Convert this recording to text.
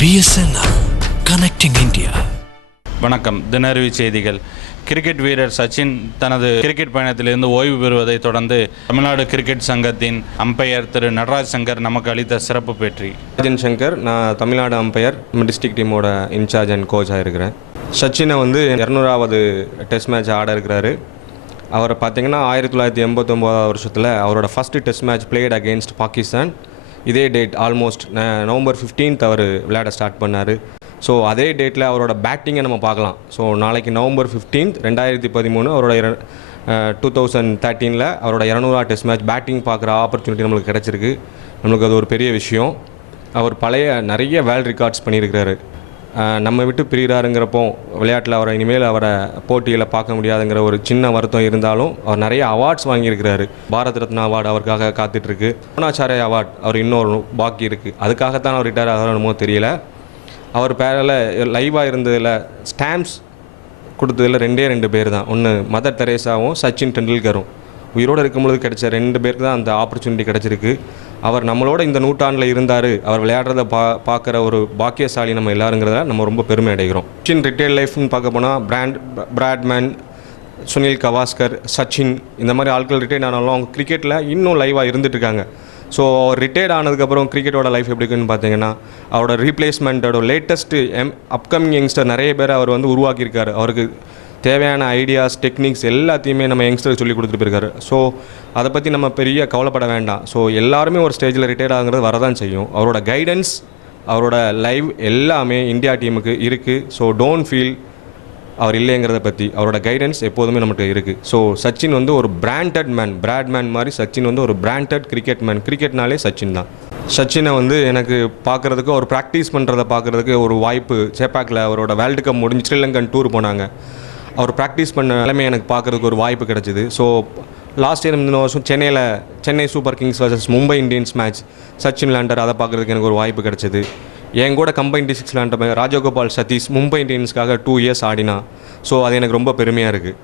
BSNL Connecting India. வணக்கம். தினஅறிவி செய்திகள். Cricket வீரர் சச்சின் தனது கிரிக்கெட் பயணத்திலிருந்து ஓய்வு பெறுவதை தொடர்ந்து தமிழ்நாடு கிரிக்கெட் சங்கத்தின் அம்பையர் திரு நடராஜ் சங்கர் நமக்கு அளித்த சிறப்பு பேட்டி. ராஜன் சங்கர், நான் தமிழ்நாடு அம்பையர், டிஸ்ட்ரிக்ட் டீமோட இன்சார்ஜ் அண்ட் கோச்சாக இருக்கிறேன். சச்சினை 200வது டெஸ்ட் மேட்ச் ஆட இருக்கிறாரு. அவர் பார்த்தீங்கன்னா 1989 வருஷத்தில் அவரோட first test match played against Pakistan. இதே டேட் ஆல்மோஸ்ட் நவம்பர் 15 அவர் விளையாட ஸ்டார்ட் பண்ணார். ஸோ அதே டேட்டில் அவரோட பேட்டிங்கை நம்ம பார்க்கலாம். ஸோ நாளைக்கு நவம்பர் 15 2013 அவரோட 2013 அவரோட 200 டெஸ்ட் மேட்ச் பேட்டிங் பார்க்குற ஆப்பர்ச்சுனிட்டி நம்மளுக்கு கிடச்சிருக்கு. நம்மளுக்கு அது ஒரு பெரிய விஷயம். அவர் நிறைய வேர்ல்ட் ரெக்கார்ட்ஸ் பண்ணியிருக்கிறாரு. நம்ம விட்டு பிரிகிறாருங்கிறப்போ விளையாட்டில் இனிமேல் அவரை போட்டியில் பார்க்க முடியாதுங்கிற ஒரு சின்ன வருத்தம் இருந்தாலும் அவர் நிறைய அவார்ட்ஸ் வாங்கியிருக்கிறாரு. பாரத் ரத்னா அவார்டு அவருக்காக காத்துட்ருக்கு. துரோணாச்சாரிய அவார்டு அவர் இன்னொரு பாக்கி இருக்குது. அதுக்காகத்தான் அவர் ரிட்டையர் ஆகணுமோ தெரியல. அவர் பேரில் லைவாக இருந்ததில் ஸ்டாம்ப்ஸ் கொடுத்ததில் 2 பேர் தான். ஒன்று மதர் தெரேசாவும் சச்சின் டெண்டுல்கரும். உயிரோடு இருக்கும்பொழுது கிடைச்ச 2 பேருக்கு தான் அந்த ஆப்பர்ச்சுனிட்டி கிடச்சிருக்கு. அவர் நம்மளோட இந்த நூற்றாண்டில் இருந்தார். அவர் விளையாடுறத பார்க்குற ஒரு பாக்கியசாலி நம்ம எல்லாருங்கிறத நம்ம ரொம்ப பெருமை அடைகிறோம். சச்சின் ரிட்டையர்ட் லைஃப்னு பார்க்க போனால் பிராட்மேன், சுனில் கவாஸ்கர், சச்சின் இந்த மாதிரி ஆட்கள் ரிட்டையர்ட் ஆனாலும் அவங்க கிரிக்கெட்டில் இன்னும் லைவாக இருந்துகிட்ருக்காங்க. ஸோ அவர் ரிட்டையர்ட் ஆனதுக்கப்புறம் கிரிக்கெட்டோட லைஃப் எப்படி இருக்குன்னு பார்த்தீங்கன்னா அவரோட ரீப்ளேஸ்மெண்ட்டோட லேட்டஸ்ட்டு அப்கமிங் யங்ஸ்டர் நிறைய பேர் அவர் உருவாக்கியிருக்காரு. அவருக்கு தேவையான ஐடியாஸ், டெக்னிக்ஸ் எல்லாத்தையுமே நம்ம யங்ஸ்டருக்கு சொல்லி கொடுத்துட்டு போயிருக்காரு. ஸோ அதை பற்றி நம்ம பெரிய கவலைப்பட வேண்டாம். ஸோ எல்லாருமே ஒரு ஸ்டேஜில் ரிட்டையர்ட் ஆகுங்கிறது வரதான் செய்யும். அவரோட கைடன்ஸ், அவரோட லைவ் எல்லாமே இந்தியா டீமுக்கு இருக்குது. ஸோ டோன்ட் ஃபீல் அவர் இல்லைங்கிறத பற்றி. அவரோட கைடன்ஸ் எப்போதுமே நமக்கு இருக்குது. ஸோ சச்சின் ஒரு பிராண்டட் மேன். பிராட்மேன் மாதிரி சச்சின் ஒரு பிராண்டட் கிரிக்கெட் மேன். கிரிக்கெட்னாலே சச்சின் தான். சச்சினை எனக்கு பார்க்குறதுக்கு, ஒரு ப்ராக்டிஸ் பண்ணுறதை பார்க்குறதுக்கு ஒரு வாய்ப்பு. சேப்பாக்கில் அவரோட வேர்ல்டு கப் முடிஞ்சு ஸ்ரீலங்கன் டூர் போனாங்க. அவர் ப்ராக்டிஸ் பண்ண நிலைமை எனக்கு பார்க்குறதுக்கு ஒரு வாய்ப்பு கிடச்சிது. ஸோ லாஸ்ட் இயர் இந்த வருஷம் Chennai Super Kings versus Mumbai Indians match Sachin விளையாண்டார். அதை பார்க்குறதுக்கு எனக்கு ஒரு வாய்ப்பு கிடச்சிது. என் கூட கம்பைன் டிஸ்ட்ரிக்ஸ் விளையாண்ட ராஜகோபால் சதீஷ் மும்பை இந்தியன்ஸ்க்காக 2 இயர்ஸ் ஆடினா. ஸோ அது எனக்கு ரொம்ப பெருமையாக இருக்குது.